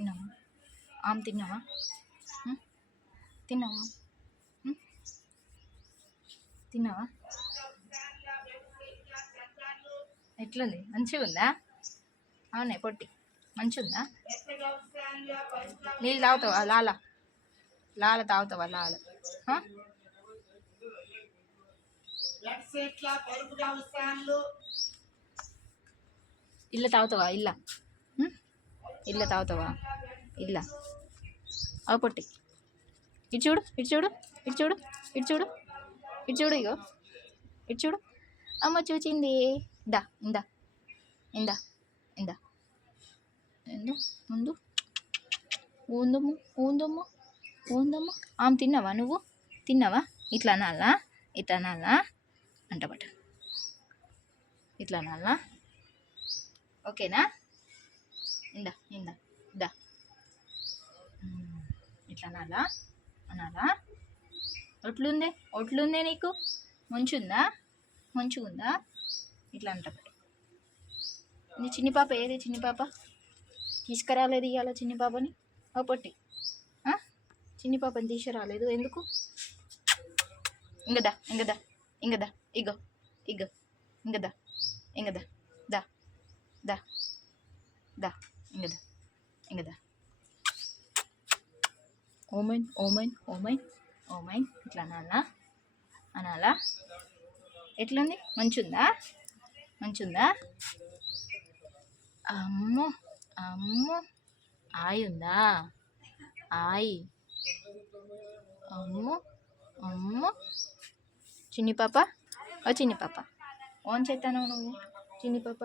తిన్నావా? ఆమె తిన్నావా? తిన్నావా? తిన్నావా? ఎట్లుంది? మంచిగా ఉందా? అవునే పొట్టి. మంచిగా ఉందా? నీళ్ళు తాగుతావా? లాల. లాల తాగుతావా? లాల. ఇల్లు తాగుతావా? ఇల్లా. ఇట్లా తాగుతావా? ఇల్ల. అవ పొట్టి. ఇటు చూడు ఇటు చూడు ఇటు చూడు ఇటు చూడు ఇటు చూడు ఇగో. ఇటు చూడు. అమ్మ చూచింది. ఇందా ఇందా ఇందా ఇందా. ఎందు ముందు. ఊందమ్ము ఊందమ్ము ఊందమ్ము. ఆమె తిన్నావా నువ్వు? తిన్నావా? ఇట్లా అనాలా? ఇట్లా అనాలా? అంటబట ఇట్లా అనాలా? ఓకేనా? ఇందా ఇందా ఇందా. ఇట్లా అనాలా? అనాలా? ఒట్లుందే ఒట్లుందే నీకు? మంచుందా? మంచిగుందా ఇట్లా అంటబట నీ చిన్ని పాప ఏది చిన్ని పాప? తీసుకురాలేదు ఇవాళ చిన్ని పాపని? ఓ పొట్టి. చిన్ని పాపని తీసుకురాలేదు ఎందుకు? ఇంకదా ఇంకదా ఇంకదా ఇగో ఇగో ఇంకదా ఇంకదా దా దా దా. ఇంకదా ఇంకదా ఓమైన్ ఓమైన్ ఓమైన్ ఓమైన్ ఇట్లా అనాలా అనాలా ఎట్లుంది మంచుందా మంచుందా అమ్మో అమ్మో ఆయి ఉందా ఆయి అమ్మో అమ్మో చిన్ని పాప ఓ చిన్ని పాప ఓన్ చేస్తాను నువ్వు చిన్ని పాప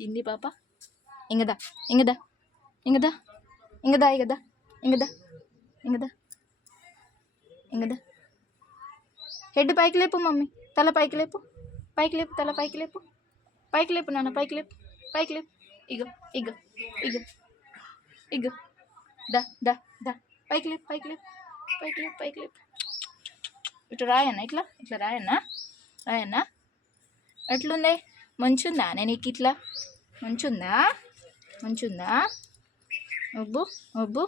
తింది పాప ఇంగదా ఇంగదా ఇంగదా ఇంగదా ఇగదా ఇంగదా ఇంగదా ఇంగదా హెడ్ పైకి లేపు మమ్మీ తల పైకి లేపు పైకి లేపు తల పైకి లేపు పైకి లేపు నాన్న పైకి లేపు పైకి లేపు ఇగో ఇగో ఇగ ఇగ దా దా దా పైకి లేపు పైకి లేపు పైకి లేపు పైకి లేపు ఇటు రాయన్నా ఇట్లా ఇట్లా రాయన్నా రాయన్నా ఎట్లుంది మంచుందా? నేను నీకు ఇట్లా. మంచుందా? మంచుందా? ఒబ్బు ఒబ్బు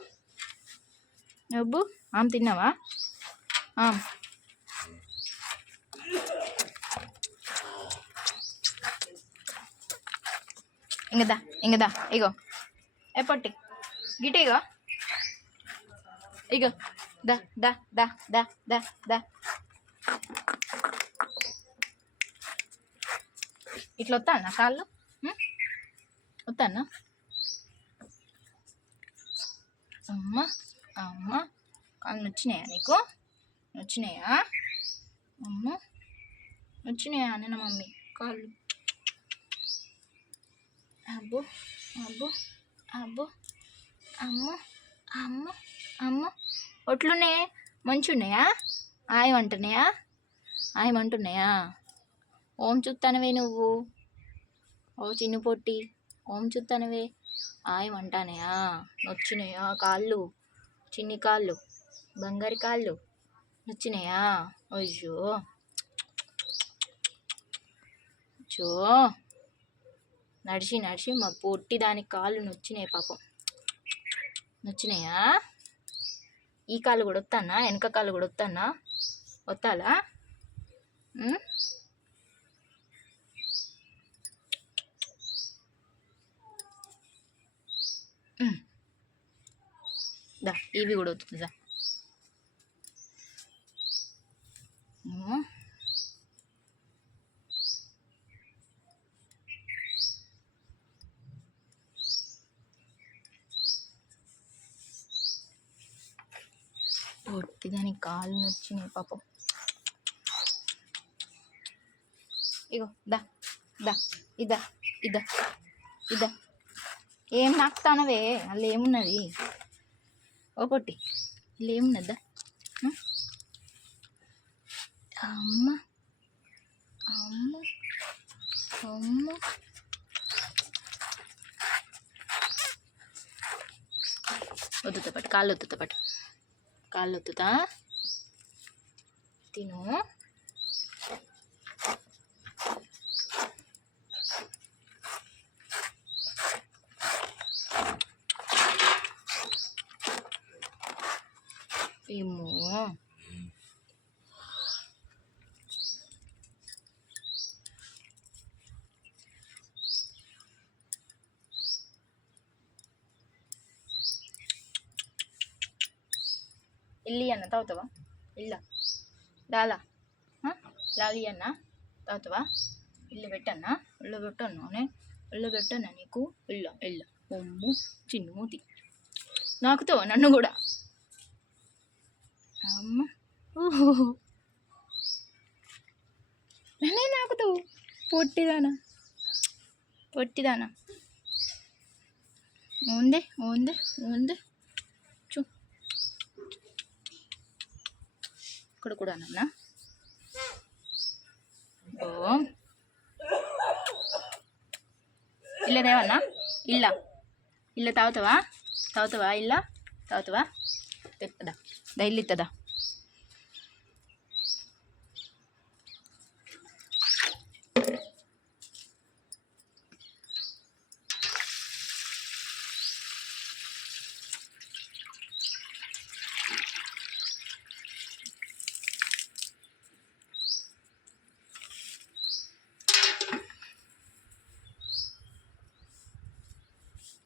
ఒబ్బు ఆమె తిన్నావా? ఆమ్. ఇంకదా ఇంగదా ఇగో. ఏ పొట్టి? గిటి ఇగో. ఇగో. దా దా దా దా దా దా. ఇట్లా వస్తానా కాళ్ళు? వస్తాను అమ్మ అమ్మ. కాళ్ళు నచ్చినాయా నీకు? నచ్చినాయా? అమ్మ నచ్చినాయా నేను మమ్మీ? కాళ్ళు. అబ్బో అబ్బో అబ్బో. అమ్మ అమ్మ అమ్మ. ఒట్లున్నాయే? మంచున్నాయా? ఆయమంటున్నాయా ఆయమంటున్నాయా ఓం చుత్తనవే నువ్వు. ఓ చిన్ను పొట్టి ఓం చూస్తానవే ఆయమంటానయా నొచ్చినాయా కాళ్ళు? చిన్ని కాళ్ళు? బంగారు కాళ్ళు? నచ్చినాయా? అయ్యో. చో నడిచి నడిచి మా పొట్టి దానికి కాళ్ళు నొచ్చినాయి పాపం. నొచ్చినాయా? ఈ కాళ్ళు కూడా వస్తానా వెనక కాళ్ళు కూడా వస్తానా వస్తాలా దా ఇవి కూడా వస్తుంది దా. దానికి కాళ్ళు నొచ్చినాయి పాపం. ఇగో దా దా ఇదా ఇదా ఇదా. ఏం నాకుతానవే? అందులో ఏమున్నది ఒకటి ఇలా ఏమున్నదా? అమ్మ. అమ్మ. అమ్మ. వద్దుతో పాటు కాళ్ళు వద్దుతో పాటు. కాళ్ళు వద్దుతా తిను. ఏమో ఇల్లి అన్న తాగుతావా ఇల్ల లాలా ఆ? లాలి అన్న తాగుతావా ఇల్లు పెట్టన్నా ఇల్లు పెట్టన్నా నే ఇల్లు పెట్టన్నా నీకు ఇల్ల ఇల్ల ఒమ్ము చిన్ను మూతి నాకుతావా నన్ను కూడా అమ్మ ఓహో నన్నే నాకుతావు పొట్టిదానా పొట్టిదానా ఉంది ఉంది ఉంది చూ ఇక్కడ కూడా నాన్న ఓ ఇల్లదేవన్నా ఇల్ల ఇల్ల తాగుతావా తాగుతావా ఇల్ల తాగుతావా తెత్తదా దా ఇల్లు ఇస్తుందా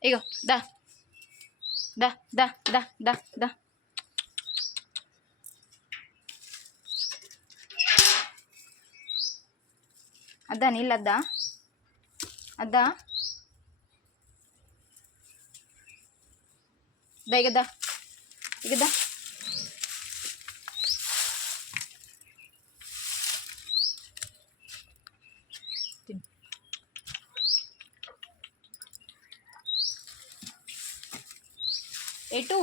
ఇగో దా దా దా దా దా దా అద్దా నీళ్ళు అద్దా అద్దా దా ఇగ దా ఇగ దా తిను. ఎటు